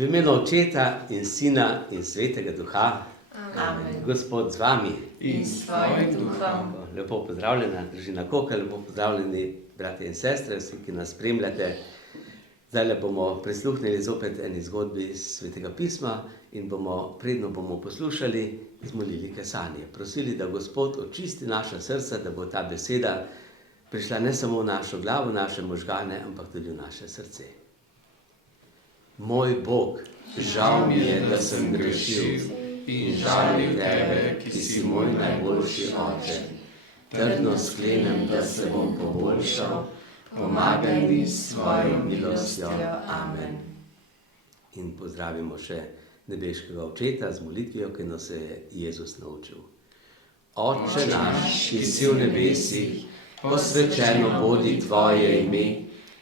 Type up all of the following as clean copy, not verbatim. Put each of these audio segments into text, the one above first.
V imenu Očeta in Sina in Svetega Duha. Amen. Gospod z vami. In s tvojim duhom. Lepo pozdravljena, družina Kokelj, lepo pozdravljeni, bratje in sestre, vsi, ki nas spremljate. Zdaj bomo prisluhnili zopet eni zgodbi iz Svetega pisma in predno bomo poslušali, zmolili kesanje. Prosili, da Gospod očisti naša srca, da bo ta beseda prišla ne samo v našo glavo, naše možgane, ampak tudi v naše srce. Moj Bog, žal mi je, da sem grešil in žalim tebe, ki si moj najboljši oče. Trdno sklenem, da se bom poboljšal, pomagaj mi s svojo milostjo. Amen. In pozdravimo še nebeškega Očeta z molitvijo, ki nas je Jezus naučil. Oče naš, ki si v nebesih, posvečeno bodi tvoje ime,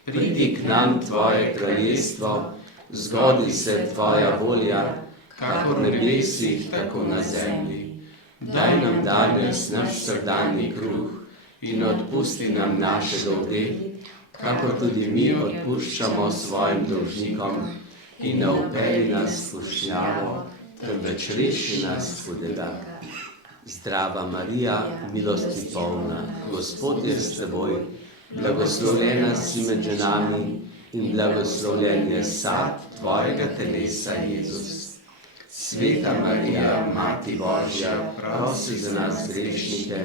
pridi k nam tvoje kraljestvo, zgodi se tvoja volja, kakor v nebesih, tako na zemlji. Daj nam danes naš vsakdanji kruh in odpusti nam naše dolge, kakor tudi mi odpuščamo svojim dolžnikom, in ne vpelji nas v skušnjavo, temveč reši nas hudega. Zdrava Marija, milosti polna, Gospod je s teboj, blagoslovljena si med ženami in blagoslovljen je sad tvojega telesa, Jezus. Sveta Marija, Mati Božja, prosi za nas grešnike,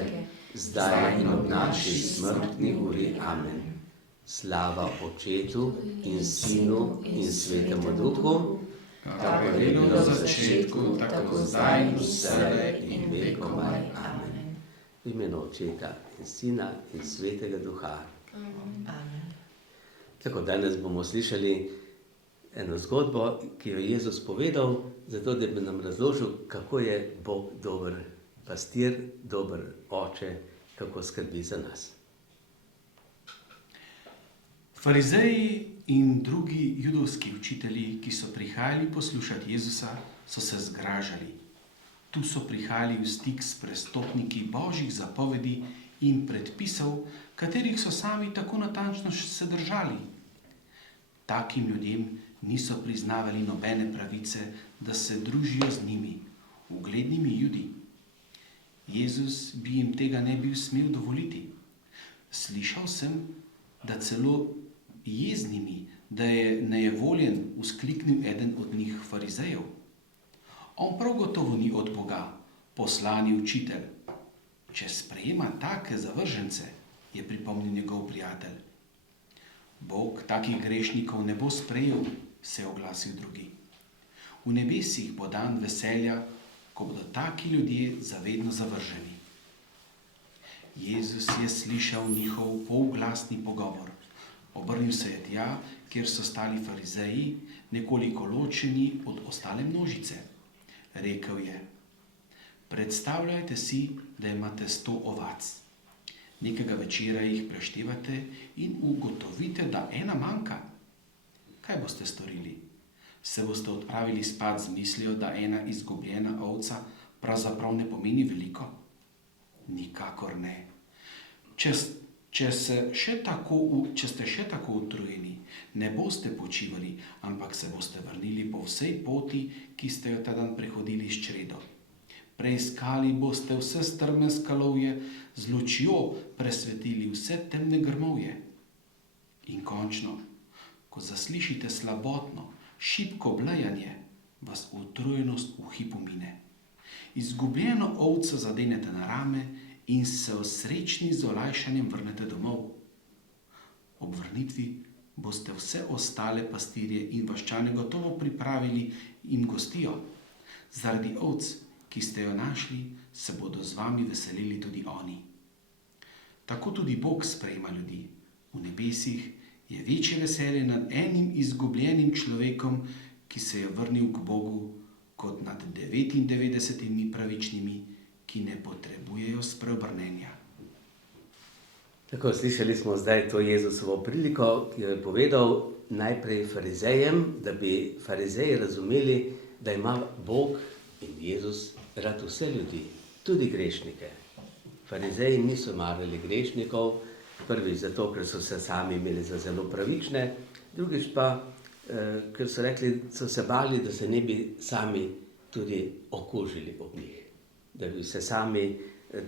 zdaj in ob naši smrtni uri. Amen. Slava Očetu in Sinu in Svetemu Duhu, kakor je bilo v začetku, tako zdaj in vselej in vekomaj. Amen. V imenu Očeta in Sina in Svetega Duha. Amen. Tako, danes bomo slišali eno zgodbo, ki jo je Jezus povedal, zato da bi nam razložil, kako je Bog dober pastir, dober oče, kako skrbi za nas. Farizeji in drugi judovski učitelji, ki so prihajali poslušati Jezusa, so se zgražali. Tu so prihajali v stik s prestopniki Božjih zapovedi in predpisov, katerih so sami tako natančno se držali. Takim ljudem niso priznavali nobene pravice, da se družijo z njimi, uglednimi Judi. Jezus bi jim tega ne bi smel dovoliti. Slišal sem, da celo jeznimi, da je nejevoljen, vzkliknil eden od njih farizejev. On prav gotovo ni od Boga, poslani učitelj. Če sprejema take zavržence, je pripomnil njegov prijatelj. Bog takih grešnikov ne bo sprejel, se je oglasil drugi. V nebesih bo dan veselja, ko bodo taki ljudje zavedno zavrženi. Jezus je slišal njihov polglasni pogovor. Obrnil se je tja, kjer so stali farizeji, nekoliko ločeni od ostale množice. Rekel je: predstavljajte si, da imate 100 ovac. Nekega večera jih preštevate in ugotovite, da ena manjka. Kaj boste storili? Se boste odpravili spat z mislijo, da ena izgubljena ovca pravzaprav ne pomeni veliko? Nikakor ne. Če ste še tako utrujeni, ne boste počivali, ampak se boste vrnili po vsej poti, ki ste jo ta dan prehodili s čredo. Preiskali boste vse strme skalovje, z lučjo presvetili vse temne grmovje. In končno, ko zaslišite slabotno, šibko blejanje, vas utrujenost v hipu mine. Izgubljeno ovco zadenete na rame in se osrečni z olajšanjem vrnete domov. Ob vrnitvi boste vse ostale pastirje in vaščane gotovo pripravili in gostijo. Zaradi ovc, ki ste jo našli, se bodo z vami veselili tudi oni. Tako tudi Bog sprejema ljudi. V nebesih je večje veselje nad enim izgubljenim človekom, ki se je vrnil k Bogu, kot nad 99 pravičnimi, ki ne potrebujejo spreobrnenja. Tako, slišali smo zdaj to Jezusovo priliko, ki jo je povedal najprej farizejem, da bi farizeji razumeli, da ima Bog in Jezus rad vse ljudi, tudi grešnike. Farizeji niso marali grešnikov, prvič zato, ker so se sami imeli za zelo pravične, drugič pa ker so rekli, so se bali, da se ne bi sami tudi okužili ob njih. Da bi se sami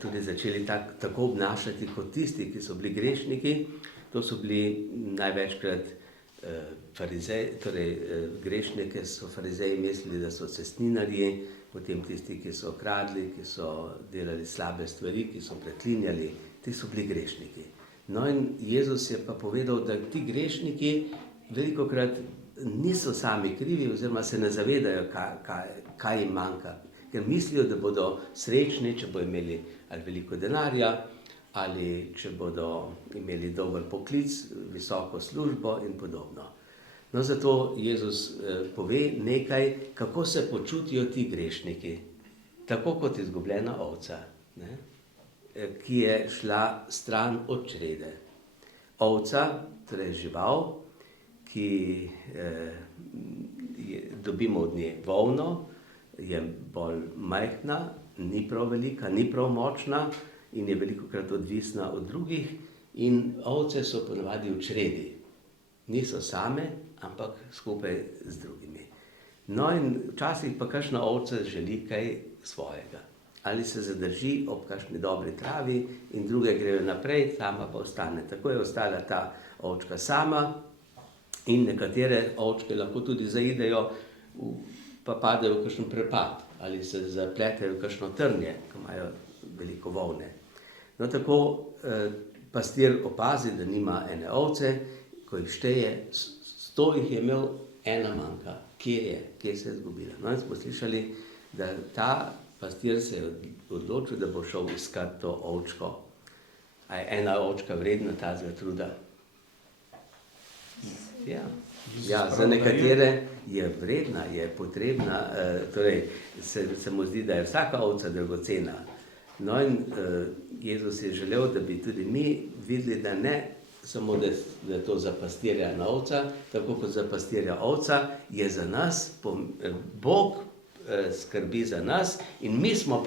tudi začeli tako obnašati kot tisti, ki so bili grešniki. To so bili največkrat grešnike so farizeji mislili, da so cestninarji, potem tisti, ki so kradli, ki so delali slabe stvari, ki so preklinjali, ti so bili grešniki. No in Jezus je pa povedal, da ti grešniki velikokrat niso sami krivi oziroma se ne zavedajo, kaj jim manjka. Ker mislijo, da bodo srečni, če bodo imeli ali veliko denarja, ali če bodo imeli dober poklic, visoko službo in podobno. No, zato Jezus pove nekaj, kako se počutijo ti grešniki, tako kot izgubljena ovca, ne? Ki je šla stran od črede. Ovca, torej žival, ki dobimo od nje volno, je bolj majhna, ni prav velika, ni prav močna in je velikokrat odvisna od drugih, in ovce so ponavadi v čredi. Niso same, ampak skupaj z drugimi. No in včasih pa kakšna ovca želi kaj svojega. Ali se zadrži ob kakšni dobri travi in druge grejo naprej, sama pa ostane. Tako je ostala ta ovčka sama in nekatere ovčke lahko tudi zaidejo, pa padejo v kakšen prepad ali se zapletejo v kakšno trnje, ko imajo veliko volne. No, tako pastir opazi, da nima ene ovce, ko jih šteje, 100 jih je imel, ena manjka. Kje se je izgubila? No, in smo slišali, da ta pastir se je odločil, da bo šel iskat to ovčko. A je ena ovčka vredna tazga truda? Ja, za nekatere je vredna, je potrebna, torej se mu zdi, da je vsaka ovca dragocena. No in Jezus je želel, da bi tudi mi videli, da ne samo, da je to za pastirja ena ovca, tako kot za pastirja ovca, je za nas, Bog skrbi za nas in mi smo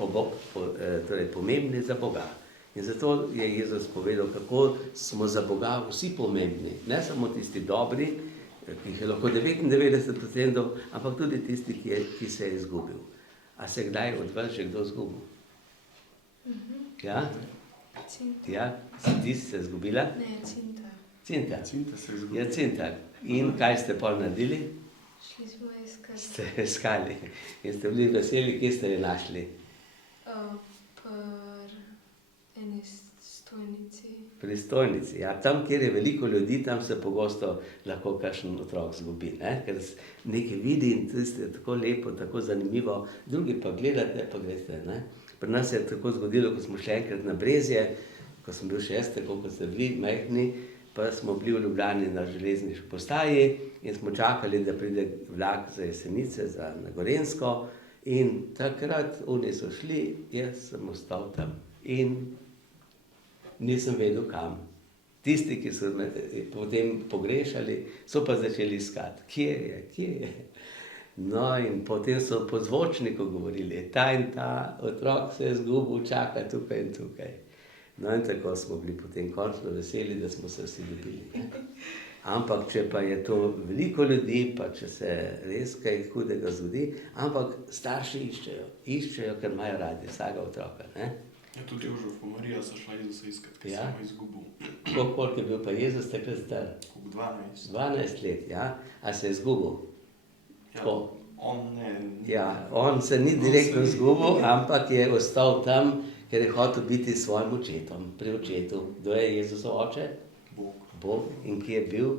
pomembni za Boga. In zato je Jezus povedal, kako smo za Boga vsi pomembni, ne samo tisti dobri, ki jih je lahko 99%, ampak tudi tisti, ki se je izgubil. A se kdaj od vas že kdo izgubil? Ja? Cinta. Ja? Ti si se izgubila? Ne, Cinta. Cinta. Cinta se je izgubila. Ja, Cinta. In kaj ste pol naredili? Šli smo iskati Ste iskali. In ste bili veseli, kje ste jo našli? eni stojnici. Pri stojnici. Ja, tam, kjer je veliko ljudi, tam se pogosto lahko kakšen otrok zgubi, ne? Ker nekaj vidi in tisto je tako lepo, tako zanimivo. Drugi pa gledate, pa greste, ne? Pri nas se je tako zgodilo, ko smo šli enkrat na Brezje, ko sem bil 6, tako kot ste bili, majhni, pa smo bili v Ljubljani na železniški postaji in smo čakali, da pride vlak za Jesenice, na Gorenjsko, in takrat oni so šli, jaz sem ostal tam in nisem vedel kam. Tisti, ki so me potem pogrešali, so pa začeli iskati, kje je. No in potem so po zvočniku govorili, ta in ta otrok se je izgubil, čaka tukaj in tukaj. No in tako smo bili potem končno veseli, da smo se vsi dobili. Ampak če pa je to veliko ljudi, pa če se res kaj hudega zgodi, ampak starši iščejo, ker imajo radi vsega otroka, ne? Ja, tudi Jožef in Marija so šla Jezusa iskat, ker Ja. se mu izgubil. Koliko je bil pa Jezus takrat star? Koliko 12. 12 let, ja? A se je izgubil? Ja, Tako. on ne. Ja, on se ni direktno izgubil, ampak je ostal tam, ker je hotel biti s svojim očetom, pri očetu. Kdo je Jezusov oče? Bog. Bog. In kje je bil?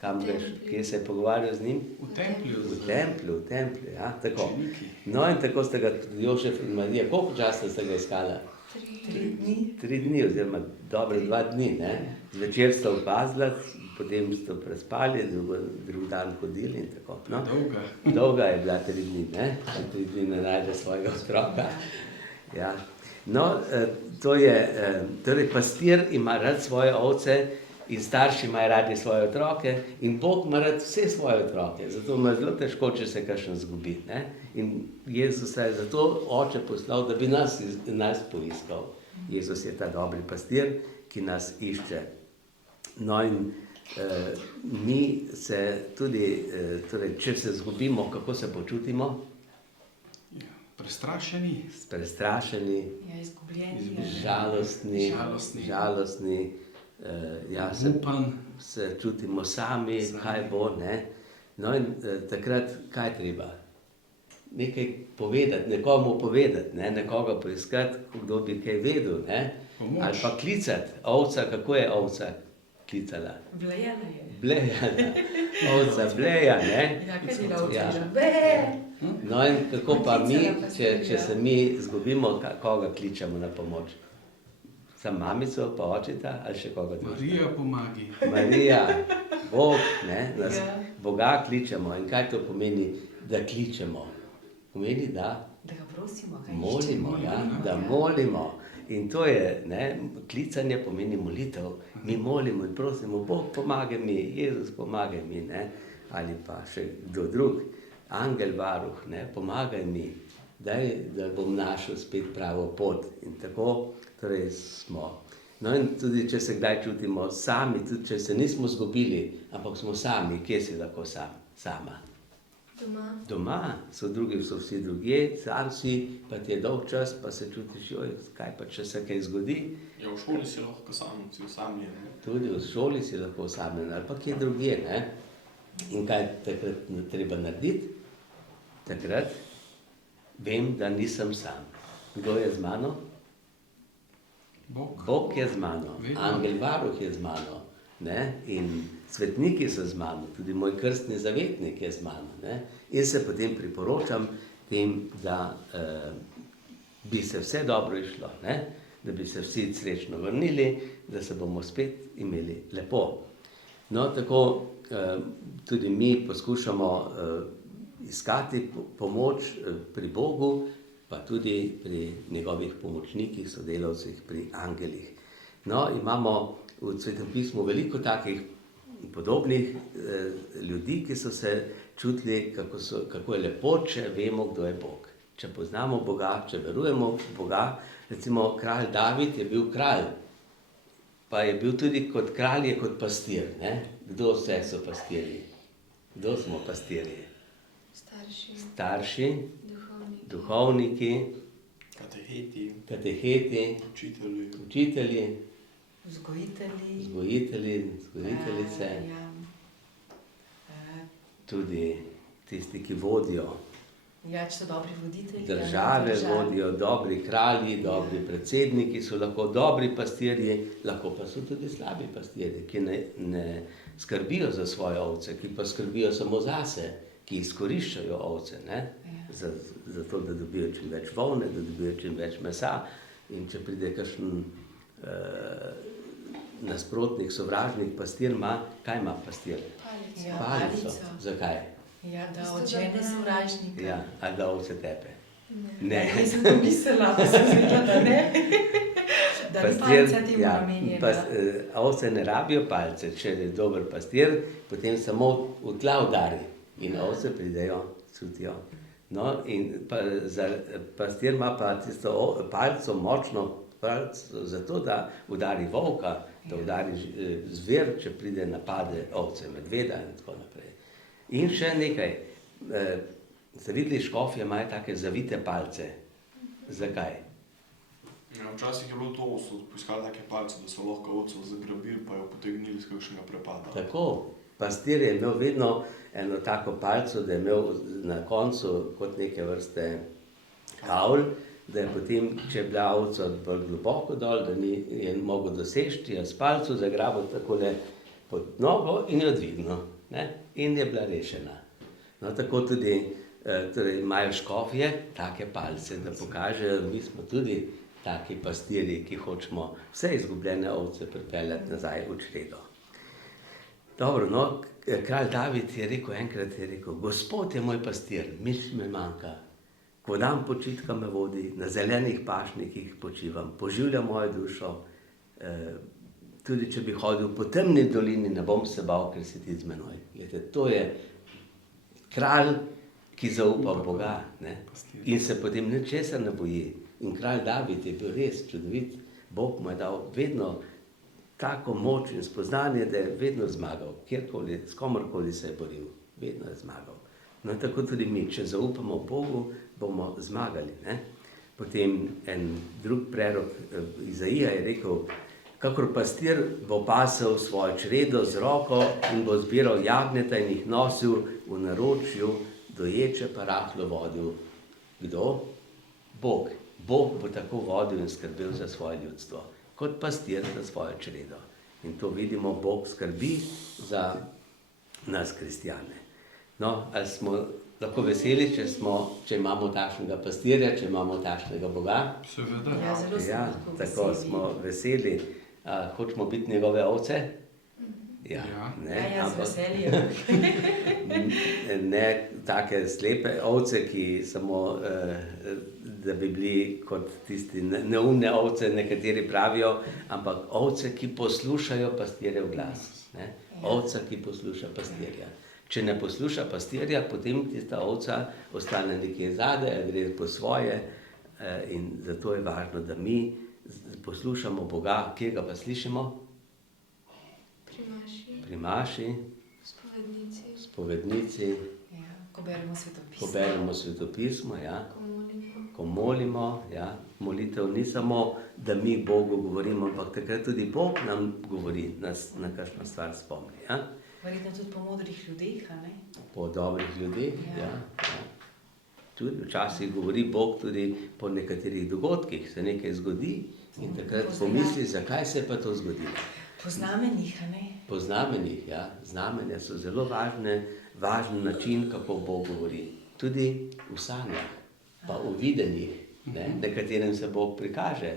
Kam greš? Kje se je pogovarjal z njim? V templju. V templju, ja, tako. Učeniki. No in tako sta ga tudi Jožef in Marija, koliko časa sta ga iskala? 3 dni. 3 dni oziroma dobre 2 dni, ne? Zvečer sta opazila, potem sta prespali, drug dan hodili in tako. No? Dolga. Dolga je bila 3 dni, ne? 3 dni ne najde svojega otroka. Ja. No, to je, torej pastir ima rad svoje ovce in starši imajo radi svoje otroke in Bog ima rad vse svoje otroke, zato ima zelo težko, če se kakšen zgubi, ne? In Jezus je zato oče poslal, da bi nas poiskal. Jezus je ta dobri pastir, ki nas išče. No in mi se tudi, torej, če se zgubimo, kako se počutimo? Ja, prestrašeni, Prestrašeni, Ja, izgubljeni. žalostni, ja, upan, se čutimo sami, kaj bo, ne. No in takrat kaj treba? Nekaj povedati, nekomu povedati, ne? Nekoga poiskati, kdo bi kaj vedel, ne? Pomoč. Ali pa klicati. Ovca, kako je ovca klicala? Blejala je. Blejala. Ovca bleja, ne? Ja, kaj dela Ja. ovča? Be! No in kako pa mi, Klicala pa če se, se mi izgubimo, koga kličemo na pomoč? Sam mamico, pa očeta ali še koga drugega? Marija pomagi. Marija, Bog, ne, nas Ja. Boga kličemo. In kaj to pomeni, da kličemo? Pomeni, da Da ga prosimo, kaj molimo, iščemo. ja, da molimo. In to je, ne, klicanje pomeni molitev. Mi molimo in prosimo, Bog pomagaj mi, Jezus pomagaj mi, ne, ali pa še kdo drug. Angel varuh, ne, pomagaj mi, daj, da bom našel spet pravo pot. In tako, torej smo. No in tudi, če se kdaj čutimo sami, tudi če se nismo zgubili, ampak smo sami, kje si lahko sama? Doma. Doma, drugi so vsi drugje, sam si, pa ti je dolg čas, pa se čutiš, joj, kaj pa, če se kaj zgodi. Ja, v šoli si lahko sam, si osamljen. Ne? Tudi v šoli si lahko osamljen, ali pa kje drugje, ne? In kaj takrat treba narediti? Takrat vem, da nisem sam. Kdo je z mano? Bog. Bog je z mano, Vedno. angel varuh je z mano, ne? In svetniki so z mano, tudi moj krstni zavetnik je z mano, ne? In se potem priporočam tem, da bi se vse dobro išlo, ne? Da bi se vsi srečno vrnili, da se bomo spet imeli lepo. No, tako tudi mi poskušamo iskati pomoč pri Bogu, pa tudi pri njegovih pomočnikih, sodelavcih, pri angelih. No, imamo v Svetem pismu veliko takih podobnih ljudi, ki so se čutili, kako je lepo, če vemo, kdo je Bog. Če poznamo Boga, če verujemo v Boga. Recimo kralj David je bil kralj, pa je bil tudi kot kralj, je kot pastir, ne? Kdo vse so pastirji? Kdo smo pastirji? Starši. Starši, Duhovniki. duhovniki, Kateheti, kateheti, učitelji. učitelji, Vzgojitelji. vzgojiteljice, Ja. tudi tisti, ki vodijo Ja, če so dobri voditelji. države, vodijo dobri kralji, dobri predsedniki, so lahko dobri pastirji, lahko pa so tudi slabi pastirji, ki ne skrbijo za svoje ovce, ki pa skrbijo samo zase, ki izkoriščajo ovce, ne? Za to, da dobijo čim več volne, da dobijo čim več mesa. In če pride kakšen nasprotnik, sovražnik, pastir ima, kaj ima pastir? Palico. Ja, Palico. palico. Zakaj? Ja, da Isto odžene da- sovražnika. Ja, ali da ovce tepe? Ne. Ne. Nisem to mislila, pa sem rekla, da ne. Da ni palica temu namenjena. Ovce ne rabijo palce, če je dober pastir, potem samo v tla udari in ovce pridejo, čutijo. No, in pastir ima pa tisto palco, močno palco, zato da udari volka, da udari zver, če pride napade ovce, medveda in tako naprej. In še nekaj, ste videli, škofje imajo take zavite palce. Zakaj? Ja, včasih je bilo to, so poiskali take palce, da so lahko ovco zagrabili, pa jo potegnili iz kakšnega prepada. Tako, pastir je imel vedno eno tako palco, da je imel na koncu kot neke vrste kavl, da je potem, če je bila ovca bolj globoko dol, da ni je mogel doseči, je s palco zagrabil takole pod nogo in jo dvignil, ne? In je bila rešena. No, tako tudi torej imajo škofje take palce, da pokažejo, mi smo tudi taki pastirji, ki hočemo vse izgubljene ovce pripeljati nazaj v čredo. Dobro, no, kralj David je rekel, enkrat je rekel, Gospod je moj pastir, nič me manjka. Ko dan počitka me vodi, na zelenih pašnikih počivam, poživlja mojo dušo. Tudi če bi hodil po temni dolini, ne bom se bal, ker si ti z menoj. Glede, to je kralj, ki zaupa v Boga, ne? In se potem ničesar ne boji. In kralj David je bil res čudovit. Bog mu je dal vedno tako moč in spoznanje, da je vedno zmagal, kjerkoli, s komorkoli se je boril, vedno je zmagal. No, tako tudi mi, če zaupamo Bogu, bomo zmagali. Ne? Potem en drug prerok, Izaija je rekel, kakor pastir bo pasel svojo čredo z roko in bo zbiral jagnjeta in jih nosil v naročju, doječe pa rahlo vodil. Kdo? Bog. Bog bo tako vodil in skrbel za svoje ljudstvo, kot pastir za svojo čredo. In to vidimo, Bog skrbi za nas, kristjane. No, ali smo lahko veseli, če imamo takšnega pastirja, če imamo takšnega Boga? Seveda. Ja, zelo smo Ja, lahko tako veseli. smo veseli. Hočemo biti njegove ovce? Ja, Ja. ne, Ja, z ampak veseljem. ne take slepe ovce, ki samo, da bi bili kot tisti neumne ovce, nekateri pravijo, ampak ovce, ki poslušajo pastirjev glas. Ne? Ovca, ki posluša pastirja. Če ne posluša pastirja, potem tista ovca ostane nekje zadaj, gre po svoje, in zato je važno, da mi poslušamo Boga. Kje ga pa slišimo? Pri maši, Spovednici, spovednici, Ja, ko beremo svetopismo. ko beremo svetopismo, ja, ko molimo. ko molimo. Ja. Molitev ni samo, da mi Bogu govorimo, ampak takrat tudi Bog nam govori, nas na kakšno stvar spomni. Ja. Verjetno tudi po modrih ljudeh, a ne? Po dobrih ljudeh. Ja. Ja. Ja. Tudi včasih govori Bog tudi po nekaterih dogodkih, se nekaj zgodi in takrat pomisli, zakaj se je pa to zgodilo. Po znamenjih, a ne? Po znamenjih, ja. Znamenja so zelo važen način, kako Bog govori. Tudi v sanjah, pa v videnjih, ne, nekaterim se Bog prikaže,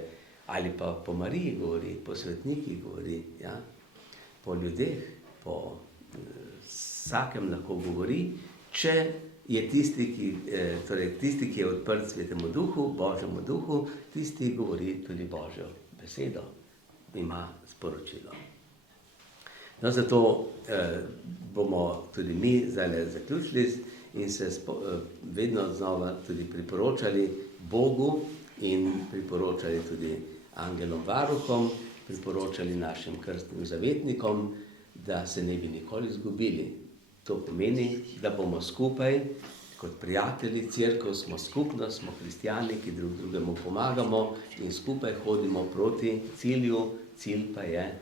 ali pa po Mariji govori, po svetnikih govori, ja. Po ljudeh, po vsakem lahko govori, če je tisti, ki je odprt Svetemu Duhu, Božjemu Duhu, tisti govori tudi Božjo besedo, ima sporočilo. No, zato bomo tudi mi zdaj zaključili in se vedno znova tudi priporočali Bogu in priporočali tudi angelom varuhom, priporočali našim krstnim zavetnikom, da se ne bi nikoli izgubili. To pomeni, da bomo skupaj kot prijatelji, cerkev smo skupnost, smo kristjani, ki drug drugemu pomagamo in skupaj hodimo proti cilju, cilj pa je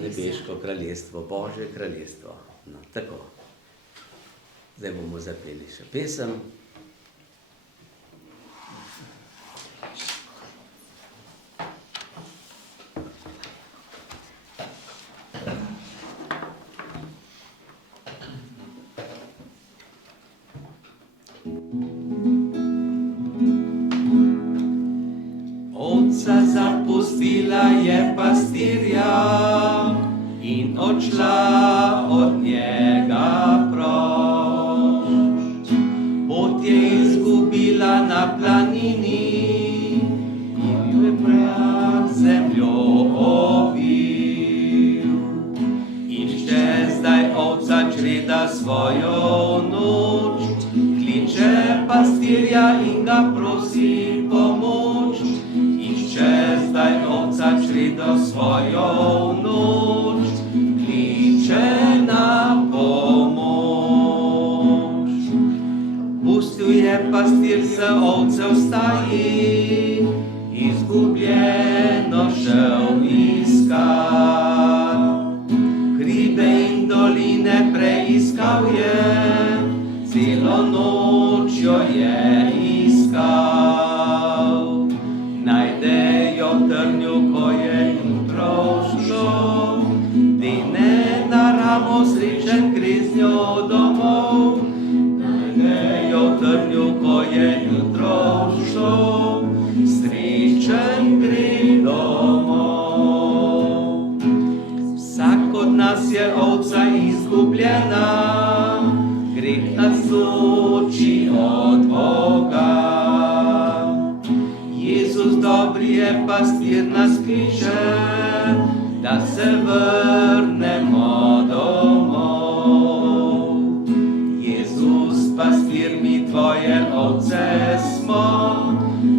nebeško kraljestvo, Božje kraljestvo. No, tako. Zdaj bomo zapeli še pesem. Ovca zapustila je pastirja in odšla od njega proč. Pot je izgubila na planini in je prah zemljo ovil. Išče zdaj ovca čreda svojo noč, kliče pastirja in ga prosi pomoč. Išče zdaj ovca čredo svojo noč, kliče na pomoč. Pustil je pastir se ovce v staji, izgubljeno šel iskat. Hribe in doline preiskal je, celo noč jo je iskal. Najde jo v trnju, ko je jutro vzšlo, dine na ramo srečen gre z njo domov. Najde jo v trnju, ko je jutro vzšlo, srečen gre domov. Vsak od nas je ovca izgubljena, greh nas loči od Boga. Jezus dobri je pastir nas kliče, da se vrnemo domov. Jezus pastirmi tvoje ovce smo,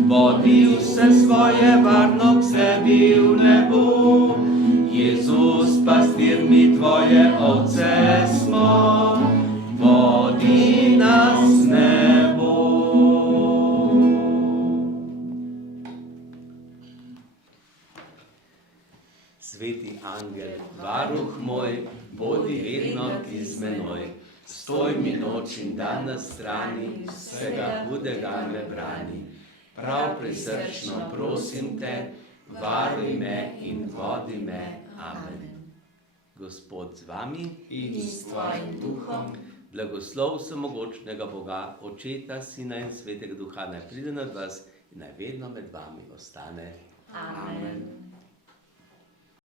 vodil se svoje varno k sebi v nebu. Jezus, pastirmi tvoje ovce smo, vodi nas nebo. Sveti angel, varuh moj, bodi vedno ti z menoj. Stoj mi noč in dan na strani, vsega hudega me brani. Prav prisrčno prosim te, varuj me in vodi me. Amen. Gospod z vami In s tvojim duhom. Blagoslov vsemogočnega Boga, Očeta, Sina in Svetega Duha, naj pride nad vas in naj vedno med vami ostane. Amen.